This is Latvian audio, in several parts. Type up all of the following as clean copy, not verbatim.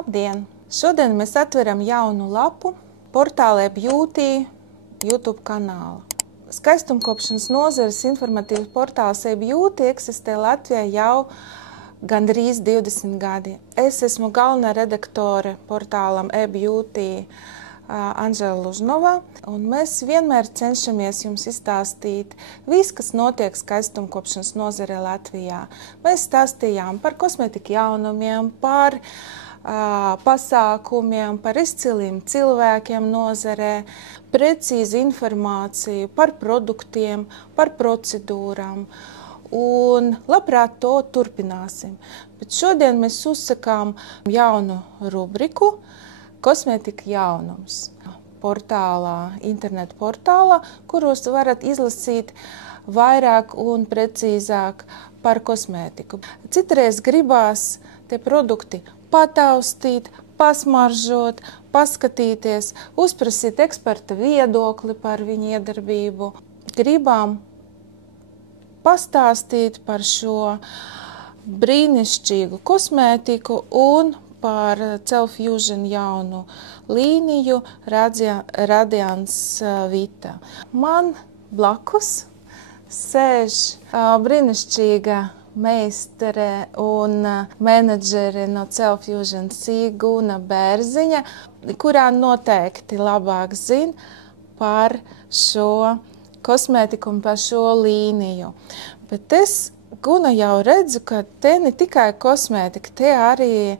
Labdien! Šodien mēs atveram jaunu lapu portālē Beauty YouTube kanāla. Skaistumkopšanas nozares informatīvs portāls Beauty eksistē Latvijā jau gandrīz 20 gadi. Es esmu galvenā redaktore portālam Beauty Anžela Lužnova, un mēs vienmēr cenšamies jums izstāstīt visu, kas notiek skaistumkopšanas nozarē Latvijā. Mēs stāstījām par kosmetiku jaunumiem, par pasākumiem, par izciliem cilvēkiem nozarē, precīzi informāciju par produktiem, par procedūrām. Un labprāt to turpināsim. Bet šodien mēs uzsakām jaunu rubriku Kosmetika jaunums portālā, internetu portālā, kuros varat izlasīt vairāk un precīzāk par kosmētiku. Citreiz gribās tie produkti pataustīt, pasmaržot, paskatīties, uzprasīt eksperta viedokli par viņu iedarbību. Gribām pastāstīt par šo brīnišķīgu kosmētiku un par Cellfusion jaunu līniju Radiance Vita. Man blakus sēž brīnišķīga meistere un menedžere no Cellfusion Guna Bērziņa, kurā noteikti labāk zina par šo kosmētiku un par šo līniju. Bet es, Guna, jau redzu, ka te ne tikai kosmētika, te arī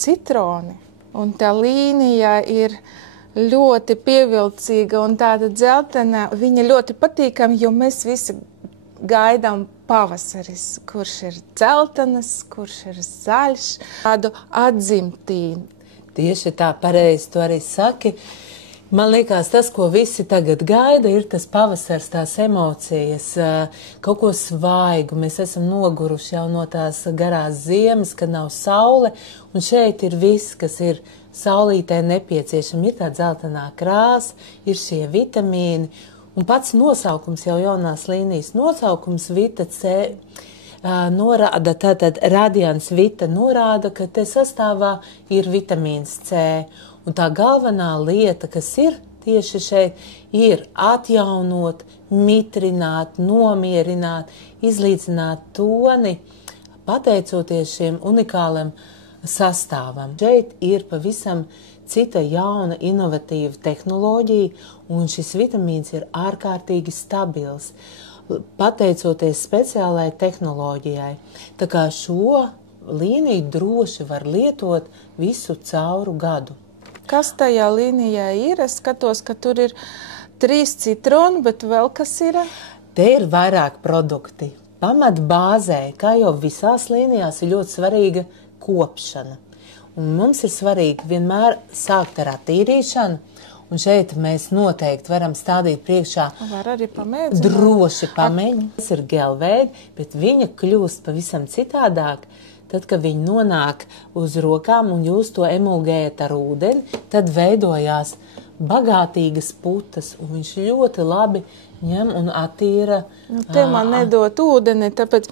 citroni. Un tā līnija ir ļoti pievilcīga un tāda dzeltena. Viņa ļoti patīkama, jo mēs visi gaidām pavasaris, kurš ir dzeltenas, kurš ir zaļš, tādu atzimtīnu. Tieši tā, pareizi tu arī saki. Man liekas, tas, ko visi tagad gaida, ir tas pavasars, tās emocijas, kaut ko svaigu. Mēs esam noguruši jau no tās garās ziemas, kad nav saule, un šeit ir viss, kas ir saulītē nepieciešami. Ir tā dzeltenā krāsa, ir šie vitamīni, un pats nosaukums jau jaunās līnijas nosaukums Vita C norāda, tātad Radiance Vita norāda, ka te sastāvā ir vitamīns C. Un tā galvenā lieta, kas ir tieši šeit, ir atjaunot, mitrināt, nomierināt, izlīdzināt toni, pateicoties šiem unikāliem sastāvam. Šeit ir pavisam cita jauna, inovatīva tehnoloģija, un šis vitamīns ir ārkārtīgi stabils, pateicoties speciālai tehnoloģijai. Tā kā šo līniju droši var lietot visu cauru gadu. Kas tajā līnijā ir? Es skatos, ka tur ir 3 citroni, bet vēl kas ir? Te ir vairāk produkti. Pamat bāzē, kā jau visās līnijās, ir ļoti svarīga kopšana. Un mums ir svarīgi vienmēr sākt ar attīrīšanu, un šeit mēs noteikti varam stādīt priekšā. Var arī pamēģināt. Droši pamēģināt. Tas ir gelveidi, bet viņa kļūst pavisam citādāk. Tad, kad viņi nonāk uz rokām un jūs to emulgējat ar ūdeni, tad veidojās bagātīgas putas, un viņš ļoti labi ņem un attīra. Te man nedot ūdeni, tāpēc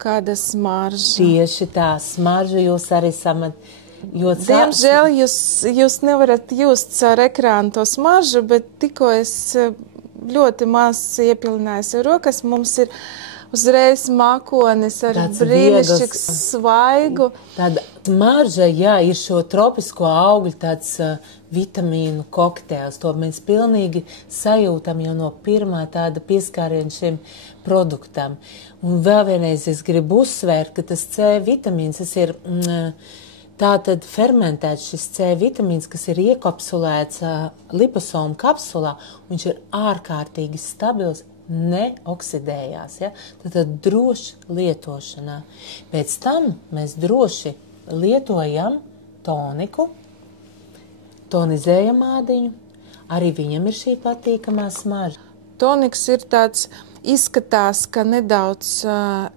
kāda smarža. Tieši tā, smarža jūs arī samat. Diemžēl jūs nevarat just caur ekrānu to smaržu, bet tikko es ļoti maz iepilināju sev rokas, mums ir uzreiz mākonis ar brīnišķīgu svaigu. Tāda smarža, jā, ir šo tropisko augļu tāds vitamīnu kokteils. To mēs pilnīgi sajūtam jau no pirmā tāda pieskāriena šim produktam. Un vēl vienreiz es gribu uzsvērt, ka tas C vitamīns, tas ir tātad fermentēts šis C vitamīns, kas ir iekapsulēts liposomu kapsulā, un viņš ir ārkārtīgi stabils, neoksidējās, ja? Tad droši lietošanā. Pēc tam mēs droši lietojam toniku, tonizējam ādiņu, arī viņam ir šī patīkamā smarža. Toniks ir tāds, izskatās, ka nedaudz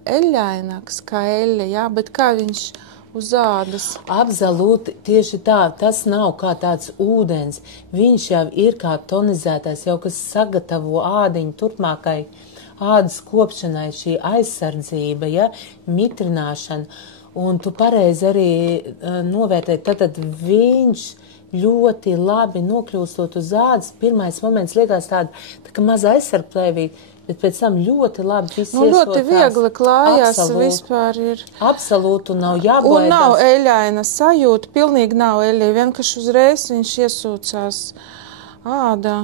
eļļaināks kā eļļa, jā, bet kā viņš uz ādas? Absolūti, tieši tā, tas nav kā tāds ūdens, viņš jau ir kā tonizētais, jau kas sagatavo ādiņu turpmākai ādas kopšanai, šī aizsardzība, ja, mitrināšana. Un tu pareizi arī novērtēji, tad viņš ļoti labi nokļūstot uz ādas. Pirmais moments liekas tā kā maza aizsargplēvīga, bet pēc tam ļoti labi viss ļoti viegli klājās, vispār ir. Absolūti, un nav jābaidās. Un nav eļaina sajūta, pilnīgi nav eļaina, vienkārši uzreiz viņš iesūcās ādā.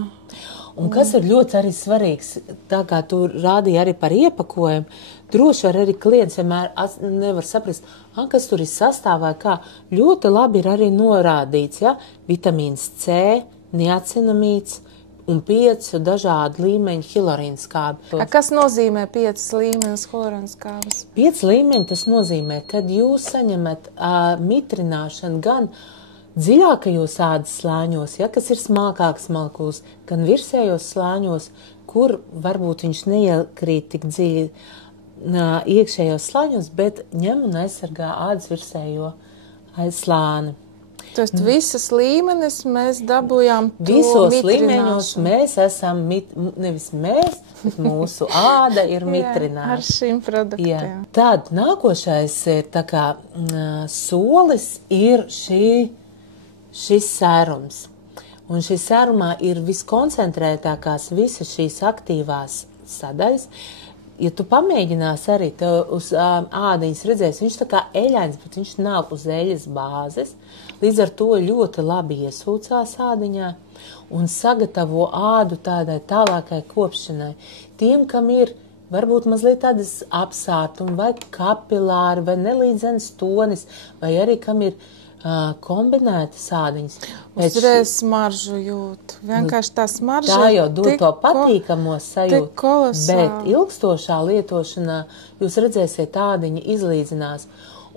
Un kas ir ļoti arī svarīgs, tā kā tu rādīji arī par iepakojumu, droši var arī klients vienmēr nevar saprast, kas tur ir sastāvā, kā ļoti labi ir arī norādīts, ja, vitamīns C, niacinamīds un 5 dažādu līmeņu hialurīnskābi. Kas nozīmē 5 līmeņus hialurīnskābes? 5 līmeņi tas nozīmē, kad jūs saņemat mitrināšanu gan dziļākajos ādas slāņos, ja, kas ir smalkāks malkūs, gan virsējos slāņos, kur varbūt viņš neiekrīt tik dziļi iekšējos slāņos, bet ņem un aizsargā ādas virsējo slāni. Tas visas līmenis mēs dabūjām to visos līmeņos mēs esam, nevis mēs, bet mūsu āda ir mitrināta. Ar šīm produktiem. Jā. Tad nākošais ir tā kā solis ir šis sērums. Un šī sērumā ir viskoncentrētākās visas šīs aktīvās sadaļas. Ja tu pamēģināsi arī, tev uz ādiņas redzēs, viņš tā kā eļains, bet viņš nav uz eļas bāzes. Līdz ar to ļoti labi iesūcās ādiņā un sagatavo ādu tādai tālākai kopšanai. Tiem, kam ir varbūt mazliet tādas apsārtumi vai kapilāri vai nelīdzenas tonis, vai arī kam ir kombinētas ādiņas. Uzreiz smaržu jūt. Vienkārši tā smarža tā jau dod to patīkamo sajūtu, bet ilgstošā lietošanā jūs redzēsiet ādiņa izlīdzinās.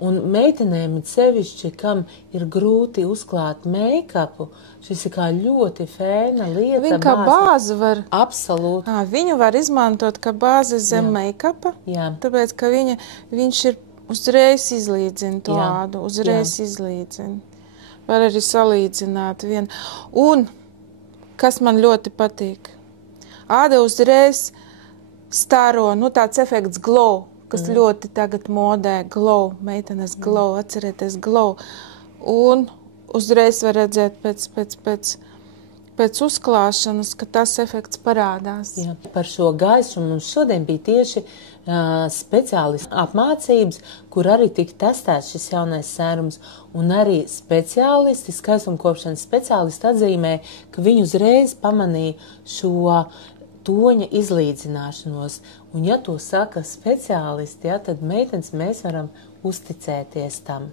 Un meitenēm sevišķi, kam ir grūti uzklāt make-upu, šis ir kā ļoti fēna lieta. Viņa kā bāzi var. Absolūti. Viņu var izmantot kā bāzi zem make-upa, tāpēc, ka viņš ir uzreiz izlīdzina to ādu, uzreiz izlīdzina. Var arī salīdzināt vienu. Un, kas man ļoti patīk, āda uzreiz staro, tāds efekts glow, kas ļoti tagad modē, glow, meitenes glow, atcerieties glow. Un uzreiz var redzēt pēc uzklāšanas, ka tas efekts parādās. Jā, par šo gaisumu mums šodien bija tieši speciālistu apmācības, kur arī tika testēts šis jaunais sērums, un arī speciālisti, skaistumkopšanas speciālisti atzīmē, ka viņi uzreiz pamanīja šo toņa izlīdzināšanos. Un ja to saka speciālisti, tad meitenes mēs varam uzticēties tam.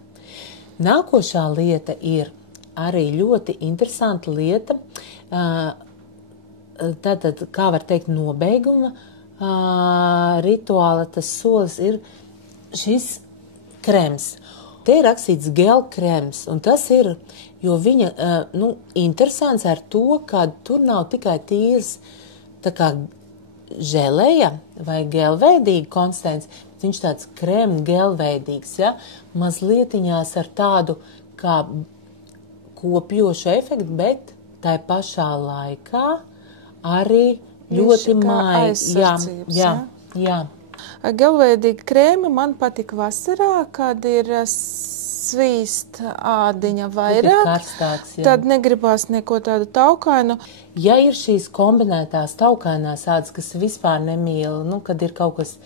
Nākošā lieta ir arī ļoti interesanta lieta, tātad, kā var teikt, nobeiguma rituāla, tas solis ir šis krems. Te ir rakstīts gel krems, un tas ir, jo viņa interesants ar to, ka tur nav tikai tīrs tā kā želeja vai gelveidīga konsistence, bet viņš tāds krem gelveidīgs, ja, mazlietiņās ar tādu kā kopjošu efektu, bet tai pašā laikā arī ļoti māja. Jā. Gelveidīgi krēmi man patika vasarā, kad ir svīst ādiņa vairāk. Karstāks, tad negribās neko tādu taukainu. Ja ir šīs kombinētās taukainās ādas, kas vispār nemīl, kad ir kaut kas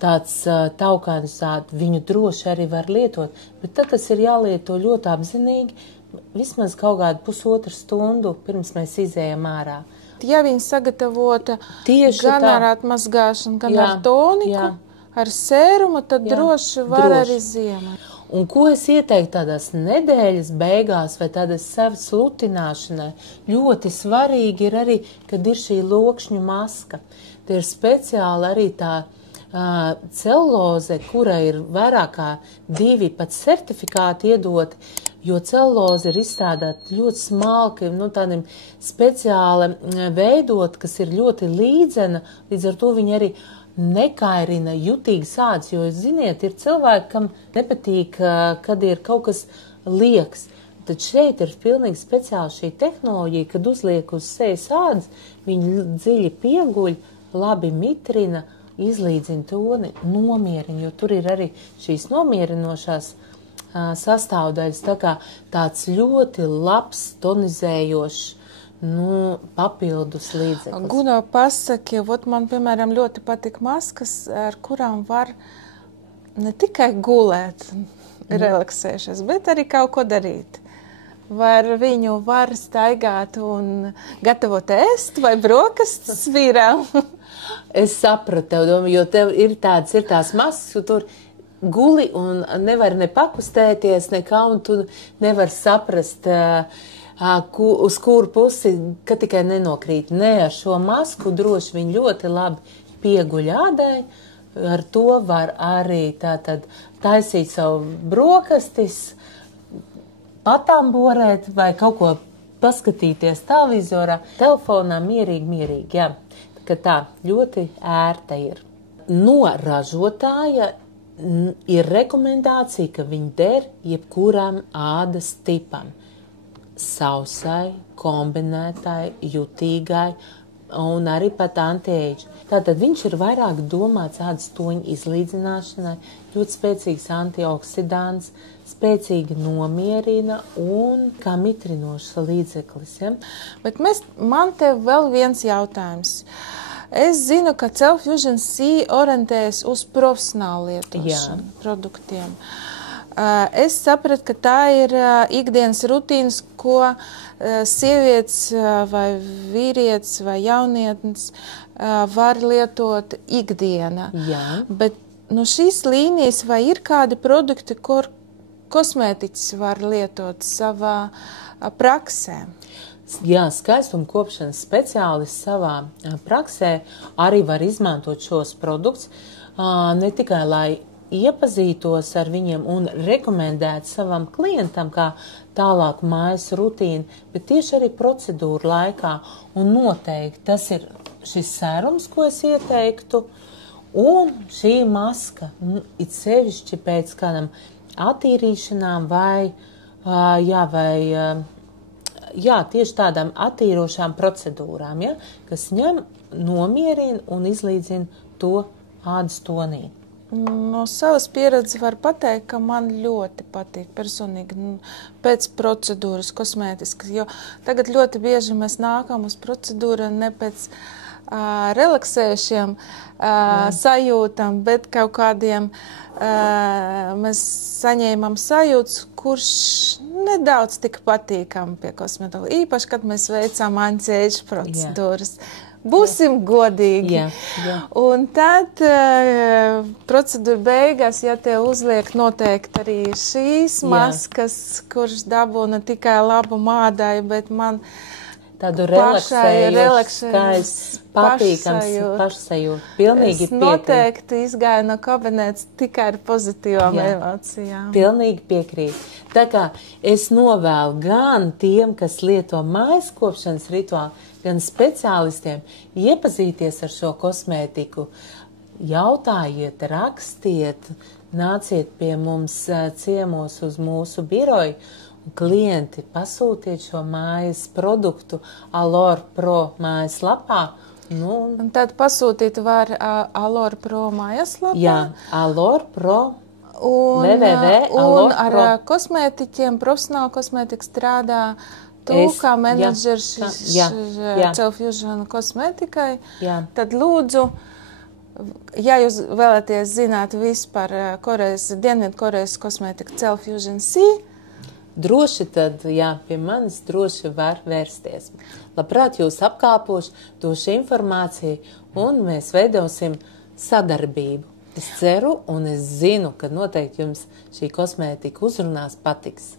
tāds taukainas āda, viņu droši arī var lietot, bet tad tas ir jālieto ļoti apzinīgi, vismaz kaut kādu pusotru stundu, pirms mēs izējam ārā. Ja viņa sagatavota gan ar atmazgāšanu, gan ar toniku, ar sērumu, tad droši var arī ziemā. Un ko es ieteiktu tādās nedēļas beigās vai tādas savas lutināšanai, ļoti svarīgi ir arī, kad ir šī lokšņu maska. Tie ir speciāli arī tā celuloze, kura ir vairāk kā 2 pat certifikāti iedoti, jo celuloze ir izstrādāta ļoti smalki, tādiem speciāli veidot, kas ir ļoti līdzena, līdz ar to viņi arī nekairina jutīgas ādas, jo, ziniet, ir cilvēki, kam nepatīk, kad ir kaut kas lieks. Tad šeit ir pilnīgi speciāli šī tehnoloģija, kad uzliek uz sejas ādas, viņi dziļi pieguļ, labi mitrina izlīdzina toni, nomierina, jo tur ir arī šīs nomierinošās sastāvdaļas, tā kā tāds ļoti labs, tonizējošs, papildus līdzeklis. Guno, pasaki, man, piemēram, ļoti patīk maskas, ar kurām var ne tikai gulēt, relaksēšas, bet arī kaut ko darīt. Vai ar viņu var staigāt un gatavot ēst vai brokastis vīrām? Es sapratu tev domu, jo tev ir tās maskas, ka tur guli un nevar ne pakustēties nekā, un tu nevar saprast, uz kuru pusi, ka tikai nenokrīt. Nē, ar šo masku droši viņi ļoti labi pieguļ ādai, ar to var arī tātad taisīt savu brokastis, patamborēt vai kaut ko paskatīties televizorā, telefonā mierīgi, jā. Ka tā ļoti ērta ir. No ražotāja ir rekomendācija, ka viņi der jebkuram ādas tipam. Sausai, kombinētai, jutīgai un arī pat anti-age. Tātad viņš ir vairāk domāts ādas toņu izlīdzināšanai, ļoti spēcīgs antioksidants, spēcīgi nomierina un kā mitrinošs līdzeklis. Ja? Bet man te vēl viens jautājums. Es zinu, ka Cellfusion C orientējas uz profesionālu lietošanu produktiem. Es sapratu, ka tā ir ikdienas rutīnas, ko sievietes vai vīrietis vai jaunietnes var lietot ikdiena. Jā. Bet no šīs līnijas vai ir kādi produkti, kur kosmētiķis var lietot savā praksē? Jā, skaistuma kopšanas speciālists savā praksē arī var izmantot šos produktus, ne tikai lai iepazītos ar viņiem un rekomendētu savam klientam kā tālāku mājas rutīnu, bet tieši arī procedūru laikā. Un noteikti tas ir šis sērums, ko es ieteiktu, un šī maska, it sevišķi pēc kādam attīrīšanām vai tieši tādām attīrošām procedūrām, ja, kas ņem, nomierina un izlīdzina to ādas tonī. No savas pieredzes var pateikt, ka man ļoti patīk personīgi pēc procedūras kosmētiskas, jo tagad ļoti bieži mēs nākam uz procedūru ne pēc relaksējušiem sajūtam, bet kaut kādiem mēs saņēmam sajūtas, kurš nedaudz tik patīkam pie kosmetologa. Īpaši, kad mēs veicām anti-age procedūras. Būsim godīgi. Jā. Un tad procedūra beigās, ja te uzliek noteikti arī šīs maskas, kurš dabūna tikai labu mādai, bet man tādu relaksējošu, skaistu, patīkams pašsajūtu. Pilnīgi piekrīt. Es noteikti izgāju no kabinētas tikai ar pozitīvām emocijām. Pilnīgi piekrīt. Tā kā es novēlu gan tiem, kas lieto mājas kopšanas rituālu, gan speciālistiem iepazīties ar šo kosmētiku. Jautājiet, rakstiet, nāciet pie mums ciemos uz mūsu biroju. Klienti pasūtiet šo mājas produktu Allure Pro mājaslapā. Un tad pasūtīt var Allure Pro mājaslapā? Jā, Allure Pro. Un ar kosmētiķiem, profesionāli kosmētiķi strādā kā menedžers Cellfusion kosmētikai. Tad lūdzu, ja jūs vēlaties zināt visu par Dienvidkorejas kosmētiku Cellfusion C, droši tad, pie manis droši var vērsties. Labprāt jūs apkalpošu, došu informāciju un mēs veidosim sadarbību. Es ceru un es zinu, ka noteikti jums šī kosmētika uzrunās patiks.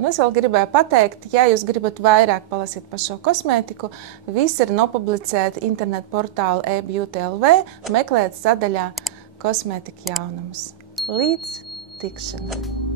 Un es vēl gribēju pateikt, ja jūs gribat vairāk palasīt par šo kosmētiku, viss ir nopublicēti internetu portālu eBeauty.lv, meklēt sadaļā kosmētika jaunumus. Līdz tikšanai!